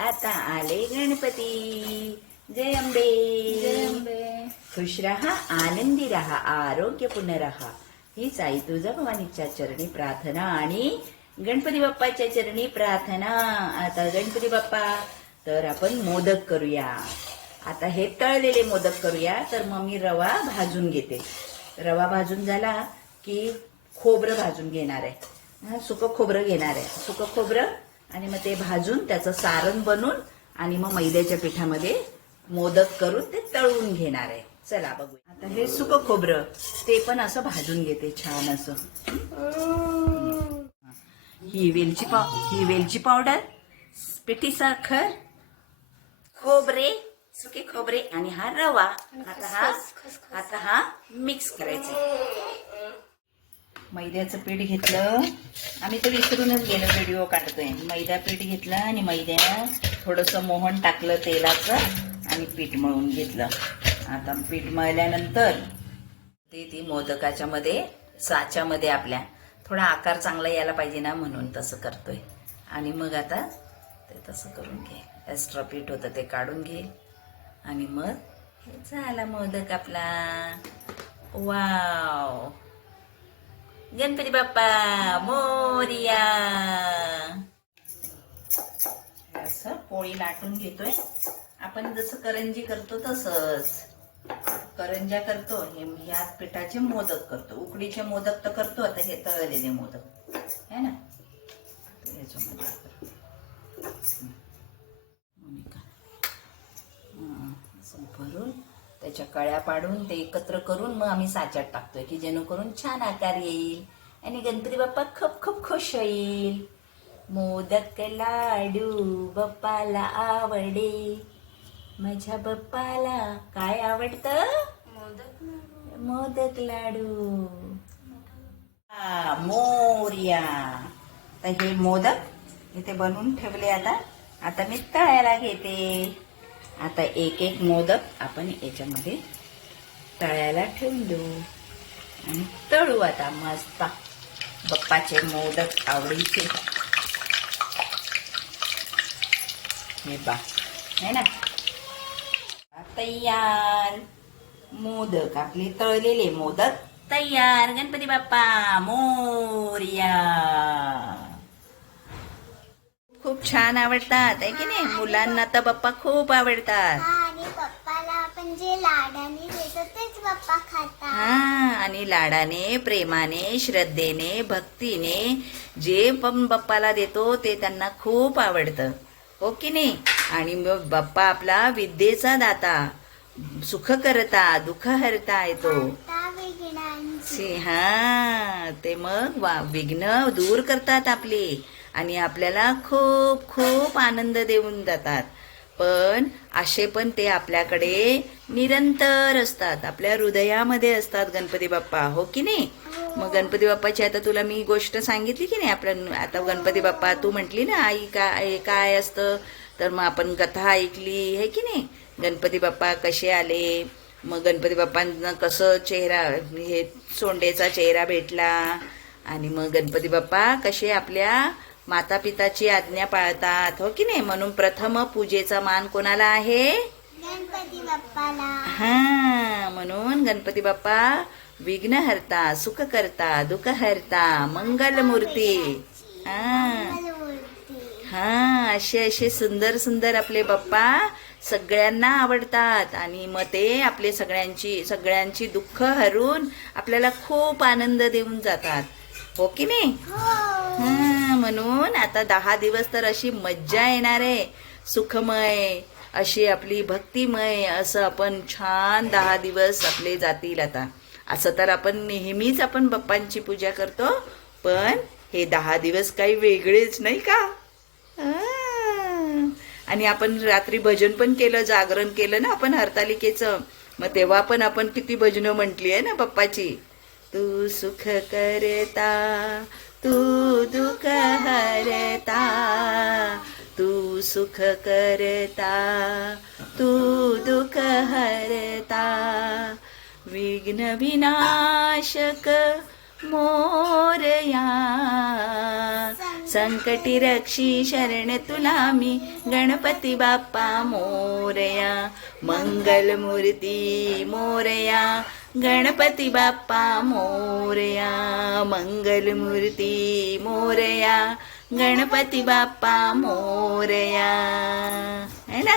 आता आले गणपती. जय अंबे. खुश रहा आनंदी रहा आरोग्यपूर्ण रहा. हीच आई तुझा भवानीच्या चरणी प्रार्थना आणि गणपती बाप्पाच्या चरणी प्रार्थना. आता गणपती बाप्पा तर आपण मोदक करूया. आता हे तळलेले मोदक करूया तर मग मी रवा भाजून घेते. रवा भाजून झाला की खोबरं भाजून घेणार आहे. सुकं खोबरं घेणार आहे. सुकं खोबरं आणि मग ते भाजून त्याचं सारण बनवून आणि मग मैद्याच्या पिठामध्ये मोदक करून ते तळून घेणार आहे. चला बघूया. आता हे सुकं खोबरं ते पण असं भाजून घेते छान असं. ही वेलची पाव ही वेलची पावडर पिठी साखर खोबरे सुके खोबरे आणि हा रवा. आता हा आता हा मिक्स करायचा मैद्याचं पीठ घेतलं. आम्ही तर विसरूनच गेलो व्हिडिओ काढतोय. मैदा पीठ घेतलं आणि मैद्या थोडंसं मोहन टाकलं तेलाचं आणि पीठ मळून घेतलं. आता पीठ मळल्यानंतर ते ती मोदकाच्या मध्ये साच्यामध्ये आपल्या थोडा आकार चांगला यायला पाहिजे ना म्हणून तसं करतोय. आणि मग आता ते तसं करून घे. एक्स्ट्रा पीठ होतं ते काढून घे. आणि मग हे झाला मोदक आपला. वाव गणपती बाप्पा मोरिया असं पोळी लाटून घेतोय आपण जसं करंजी करतो तसंच करंजा करतो हे ह्या पिठाचे मोदक करतो उकडीचे मोदक तर करतो आता हे तळलेले मोदक है ना याच्यामध्ये भरून त्याच्या कळ्या पाडून ते एकत्र करून मग आम्ही साच्यात टाकतोय की जेणेकरून छान आकार येईल आणि गणपती बाप्पा खूप खूप खुश होईल. मोदक लाडू बाप्पाला आवडे. माझ्या बाप्पाला काय आवडतं? मोदक लाडू. हा, मोर्या. तर हे मोदक इथे बनवून ठेवले आता. आता मी तळायला घेते. आता एक एक मोदक आपण याच्यामध्ये तळायला ठेवून देऊ. आणि तळू आता मस्त. बाप्पाचे मोदक आवडीचे. हे बा. है ना? तयार. मोदक. आपले तळलेले मोदक तयार. गणपती बाप्पा मोर्या. खूप छान आवडतात आहे की नाही? मुलांना तर बाप्पा खूप आवडतात. आणि पप्पाला आपण जे लाडाने देतो तेच पप्पा खातात. हा आणि लाडाने प्रेमाने श्रद्धेने भक्तीने जे पण बाप्पाला देतो ते त्यांना खूप आवडतं. हो की नाही? आणि मग बाप्पा आपला विद्येचा दाता सुख करता दुःख हरता येतो. आता हा ते मग वा विघ्न दूर करतात आपले. आणि आपल्याला खूप खूप आनंद देऊन जातात. पण असे पण ते आपल्याकडे निरंतर असतात. आपल्या हृदयामध्ये असतात गणपती बाप्पा. हो की नाही? मग गणपती बाप्पाची आता तुला मी गोष्ट सांगितली की नाही? आपण आता गणपती बाप्पा तू म्हटली ना आई काय काय असतं? तर मग आपण कथा ऐकली आहे की नाही? गणपती बाप्पा कसे आले? मग गणपती बाप्पांना कसं चेहरा हे सोंडेचा चेहरा भेटला? आणि मग गणपती बाप्पा कसे आपल्या माता पिताची आज्ञा पाळतात हो की नाही? म्हणून प्रथम पूजेचा मान कोणाला आहे? गणपती बाप्पाला. हा म्हणून गणपती बाप्पा विघ्न हरता सुख करता दुःख हरता मंगल मूर्ती. हा. हा असे असे सुंदर सुंदर आपले बाप्पा सगळ्यांना आवडतात. आणि मग ते आपले सगळ्यांची सगळ्यांची दुःख हरून आपल्याला खूप आनंद देऊन जातात. हो की नाही? हा. म्हणून आता दहा दिवस तर अशी मज्जा येणार आहे. सुखमय अशी आपली भक्तिमय असं आपण छान दहा दिवस आपले जातील आता. असं तर आपण नेहमीच आपण बाप्पांची पूजा करतो पण हे दहा दिवस काही वेगळेच नाही का? आणि आपण रात्री भजन पण केलं जागरण केलं ना आपण हरतालिकेचं. मग तेव्हा पण आपण किती भजनं म्हटली आहे ना बाप्पाची? तू सुख करता तू दुःख हरता तू सुख करता तू दुःख हरता विघ्न विनाशक मोरया संकटी रक्षी शरण तुला मी गणपती बाप्पा मोरया. मंगलमूर्ती मोरया गणपती बाप्पा मोरया. मंगलमूर्ती मोरया गणपती बाप्पा मोरया. है ना?